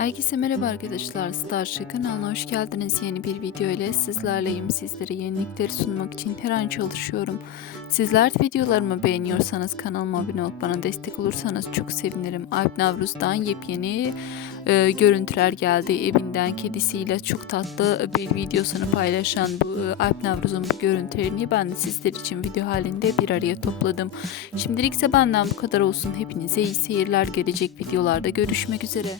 Herkese merhaba arkadaşlar. Starship kanalına hoş geldiniz. Yeni bir video ile sizlerleyim. Sizlere yenilikleri sunmak için her an çalışıyorum. Sizler videolarımı beğeniyorsanız kanalıma abone olup bana destek olursanız çok sevinirim. Alp Navruz'dan yepyeni e, görüntüler geldi. Evinden kedisiyle çok tatlı bir videosunu paylaşan bu e, Alp Navruz'un bu görüntülerini ben de sizler için video halinde bir araya topladım. Şimdilik ise benden bu kadar olsun. Hepinize iyi seyirler. Gelecek videolarda görüşmek üzere.